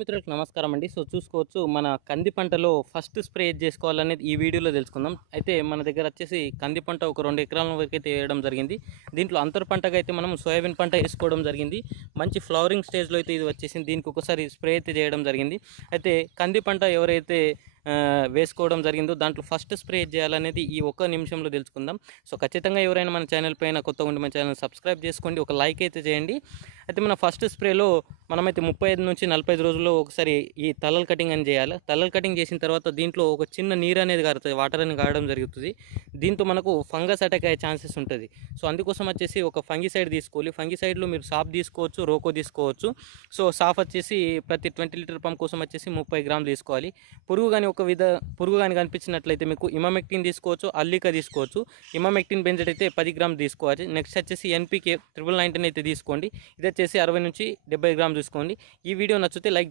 మిత్రులకు నమస్కారం అండి. సో చూసుకోవచ్చు మన కంది పంటలో ఫస్ట్ స్ప్రే చేసుకోవాలనేది ఈ వీడియోలో తెలుసుకుందాం. అయితే మన దగ్గర వచ్చేసి కంది పంట ఒక రెండు ఎకరాల వరకు అయితే వేయడం జరిగింది. దీంట్లో అంతర్ పంటగా అయితే మనం సోయాబీన్ పంట వేసుకోవడం జరిగింది. మంచి ఫ్లవరింగ్ స్టేజ్లో అయితే ఇది వచ్చేసింది. దీనికి ఒకసారి స్ప్రే అయితే చేయడం జరిగింది. అయితే కంది పంట ఎవరైతే వేసుకోవడం జరిగిందో దాంట్లో ఫస్ట్ స్ప్రే చేయాలనేది ఈ ఒక్క నిమిషంలో తెలుసుకుందాం. సో ఖచ్చితంగా ఎవరైనా మన ఛానల్ పైన కొత్త ఉండి మన ఛానల్ సబ్స్క్రైబ్ చేసుకోండి. ఒక లైక్ అయితే చేయండి. అయితే మన ఫస్ట్ స్ప్రేలో మనమైతే ముప్పై ఐదు నుంచి నలభై ఐదు రోజుల్లో ఒకసారి ఈ తలల కటింగ్ అని చేయాలి. తలల కటింగ్ చేసిన తర్వాత దీంట్లో ఒక చిన్న నీరు అనేది కారుతుంది వాటర్ అనేది కారడం జరుగుతుంది. దీంతో మనకు ఫంగస్ అటాక్ అయ్యే ఛాన్సెస్ ఉంటుంది. సో అందుకోసం వచ్చేసి ఒక ఫంగిసైడ్ తీసుకోవాలి. ఫంగిసైడ్లో మీరు సాఫ్ తీసుకోవచ్చు రోకో తీసుకోవచ్చు. సో సాఫ్ వచ్చేసి ప్రతి ట్వంటీ లీటర్ పంప్ కోసం వచ్చేసి ముప్పై గ్రాములు తీసుకోవాలి. పురుగు కానీ ఒక విధ పురుగు కానీ కనిపించినట్లయితే మీకు ఇమామెక్టిన్ తీసుకోవచ్చు అల్లిక తీసుకోవచ్చు. ఇమామెక్టిన్ బెంజెట్ అయితే పది గ్రాములు తీసుకోవాలి. నెక్స్ట్ వచ్చేసి ఎన్పికే ట్రిపుల్ నైన్టీన్ అయితే తీసుకోండి. ఇది వచ్చేసి అరవై నుంచి డెబ్బై గ్రాములు చూసుకోండి. ఈ వీడియో నచ్చితే లైక్